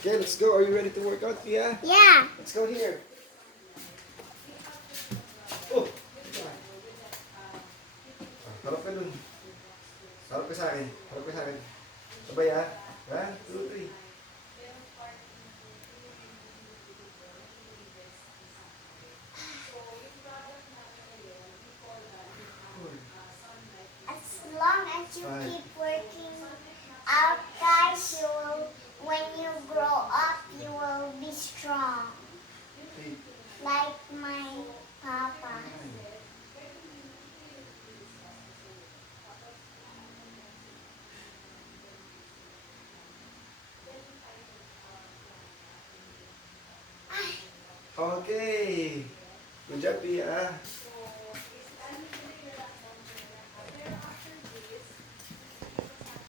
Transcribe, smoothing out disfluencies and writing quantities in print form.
Okay, let's go. Are you ready to work out, Pia? Yeah. Let's go here. Oh! Harap ka dun. Harap ka sa akin. Harap ka sa akin. Sabay ah. 1, 2, 3. As long as you Fine. keep working out, guys, when you grow up, you will be strong. 8, Like my papa. 9. Okay. Good job, Pia.